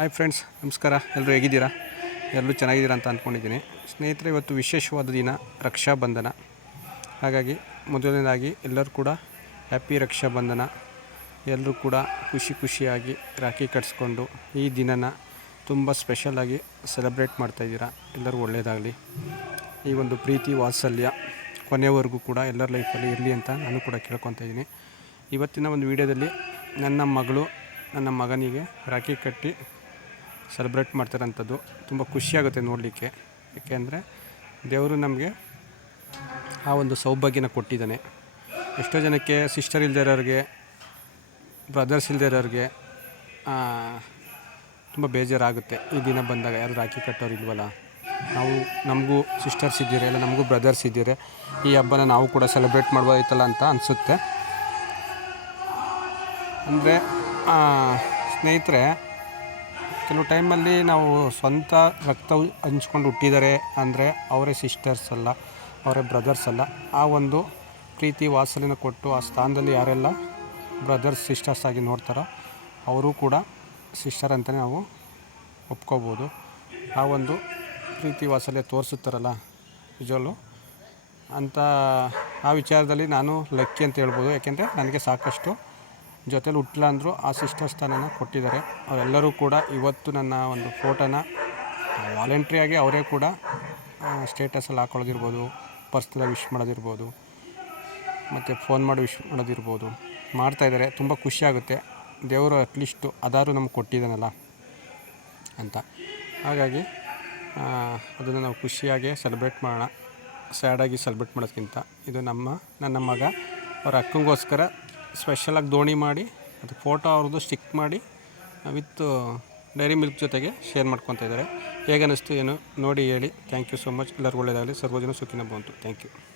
Hi friends ನಮಸ್ಕಾರ. ಎಲ್ಲರೂ ಹೇಗಿದ್ದೀರಾ? ಎಲ್ಲರೂ ಚೆನ್ನಾಗಿದ್ದೀರಾ ಅಂತ ಅಂದ್ಕೊಂಡಿದ್ದೀನಿ. ಸ್ನೇಹಿತರೆ, ಇವತ್ತು ವಿಶೇಷವಾದ ದಿನ, ರಕ್ಷಾ ಬಂಧನ. ಹಾಗಾಗಿ ಮೊದಲನೇದಾಗಿ ಎಲ್ಲರೂ ಕೂಡ ಹ್ಯಾಪಿ ರಕ್ಷಾಬಂಧನ ಎಲ್ಲರೂ ಕೂಡ ಖುಷಿ ಖುಷಿಯಾಗಿ ರಾಖಿ ಕಟ್ಸ್ಕೊಂಡು ಈ ದಿನನ ತುಂಬ ಸ್ಪೆಷಲಾಗಿ ಸೆಲೆಬ್ರೇಟ್ ಮಾಡ್ತಾಯಿದ್ದೀರಾ ಎಲ್ಲರೂ ಒಳ್ಳೆಯದಾಗಲಿ ಈ ಒಂದು ಪ್ರೀತಿ, ವಾತ್ಸಲ್ಯ ಕೊನೆವರೆಗೂ ಕೂಡ ಎಲ್ಲರ ಲೈಫಲ್ಲಿ ಇರಲಿ ಅಂತ ನಾನು ಕೂಡ ಕೇಳ್ಕೊತಾ ಇದ್ದೀನಿ. ಇವತ್ತಿನ ಒಂದು ವಿಡಿಯೋದಲ್ಲಿ ನನ್ನ ಮಗಳು, ನನ್ನ ಮಗನಿಗೆ ರಾಖಿ ಕಟ್ಟಿ ಸೆಲೆಬ್ರೇಟ್ ಮಾಡ್ತಾರಂಥದ್ದು ತುಂಬ ಖುಷಿಯಾಗುತ್ತೆ ನೋಡಲಿಕ್ಕೆ. ಏಕೆಂದರೆ ದೇವರು ನಮಗೆ ಆ ಒಂದು ಸೌಭಾಗ್ಯನ ಕೊಟ್ಟಿದ್ದಾನೆ. ಎಷ್ಟೋ ಜನಕ್ಕೆ ಸಿಸ್ಟರ್ ಇಲ್ಲದೆ ಇರೋರಿಗೆ ಬ್ರದರ್ಸ್ ಇಲ್ಲದೆ ಇರೋರಿಗೆ ತುಂಬ ಬೇಜಾರಾಗುತ್ತೆ ಈ ದಿನ ಬಂದಾಗ ಯಾರು ರಾಖಿ ಕಟ್ಟೋರು ಇಲ್ವಲ್ಲ. ನಾವು, ನಮಗೂ ಸಿಸ್ಟರ್ಸ್ ಇದ್ದೀರಿ ಇಲ್ಲ ನಮಗೂ ಬ್ರದರ್ಸ್ ಇದ್ದೀರಿ. ಈ ಹಬ್ಬನ ನಾವು ಕೂಡ ಸೆಲೆಬ್ರೇಟ್ ಮಾಡ್ಬೋದಾಯ್ತಲ್ಲ ಅಂತ ಅನಿಸುತ್ತೆ. ಅಂದರೆ ಸ್ನೇಹಿತರೆ ಕೆಲವು ಟೈಮಲ್ಲಿ ನಾವು ಸ್ವಂತ ರಕ್ತ ಹಂಚ್ಕೊಂಡು ಹುಟ್ಟಿದ್ದಾರೆ ಅಂದರೆ ಅವರೇ ಸಿಸ್ಟರ್ಸ್ ಅಲ್ಲ, ಅವರೇ ಬ್ರದರ್ಸ್ ಅಲ್ಲ, ಆ ಒಂದು ಪ್ರೀತಿ ವಾಸಲಿನ ಕೊಟ್ಟು ಆ ಸ್ಥಾನದಲ್ಲಿ ಯಾರೆಲ್ಲ ಬ್ರದರ್ಸ್ ಸಿಸ್ಟರ್ಸ್ ಆಗಿ ನೋಡ್ತಾರೋ ಅವರು ಕೂಡ ಸಿಸ್ಟರ್ ಅಂತಲೇ ನಾವು ಒಪ್ಕೋಬೋದು. ಆ ಒಂದು ಪ್ರೀತಿ ವಾತ್ಸಲ್ಯ ತೋರಿಸುತ್ತಾರಲ್ಲ ನಿಜವಲ್ಲೂ ಅಂತ ಆ ವಿಚಾರದಲ್ಲಿ ನಾನು ಲಕ್ಕಿ ಅಂತ ಹೇಳ್ಬೋದು, ಯಾಕೆಂದರೆ ನನಗೆ ಸಾಕಷ್ಟು ಜೊತೇಲಿ ಹುಟ್ಟಿಲ್ಲ ಅಂದರೂ ಆ ಸಿಸ್ಟರ್ ಸ್ಥಾನನ ಕೊಟ್ಟಿದ್ದಾರೆ. ಅವರೆಲ್ಲರೂ ಕೂಡ ಇವತ್ತು ನನ್ನ ಒಂದು ಫೋಟೋನ ವಾಲಂಟ್ರಿಯಾಗಿ ಅವರೇ ಕೂಡ ಸ್ಟೇಟಸಲ್ಲಿ ಹಾಕೊಳ್ಳೋದಿರ್ಬೋದು ಪರ್ಸ್ನಲಾಗಿ ವಿಶ್ ಮಾಡೋದಿರ್ಬೋದು, ಮತ್ತು ಫೋನ್ ಮಾಡಿ ವಿಶ್ ಮಾಡೋದಿರ್ಬೋದು ಮಾಡ್ತಾಯಿದ್ದಾರೆ ತುಂಬ ಖುಷಿಯಾಗುತ್ತೆ ದೇವರು ಅಟ್ಲೀಸ್ಟು ಅದಾರು ನಮ್ಗೆ ಕೊಟ್ಟಿದ್ದಾನಲ್ಲ ಅಂತ. ಹಾಗಾಗಿ ಅದನ್ನು ನಾವು ಖುಷಿಯಾಗಿ ಸೆಲೆಬ್ರೇಟ್ ಮಾಡೋಣ. ಸ್ಯಾಡಾಗಿ ಸೆಲೆಬ್ರೇಟ್ ಮಾಡೋದಕ್ಕಿಂತ ಇದು ನಮ್ಮ, ನನ್ನ ಮಗ. ಅವರ ಅಕ್ಕಂಗೋಸ್ಕರ ಸ್ಪೆಷಲಾಗಿ ದೋಣಿ ಮಾಡಿ ಅದು ಫೋಟೋ ಅವ್ರದ್ದು ಸ್ಟಿಕ್ ಮಾಡಿ ವಿತ್ ಡೈರಿ ಮಿಲ್ಕ್ ಜೊತೆಗೆ ಶೇರ್ ಮಾಡ್ಕೊತಾ ಇದ್ದಾರೆ. ಹೇಗೆ ಅನ್ನಿಸ್ತು ಏನು ನೋಡಿ ಹೇಳಿ. Thank you so much. ಎಲ್ಲರಿಗೂ ಒಳ್ಳೆಯದಾಗಲಿ. ಸರ್ವಜನ ಸುಖಿನ ಬಂತು. Thank you.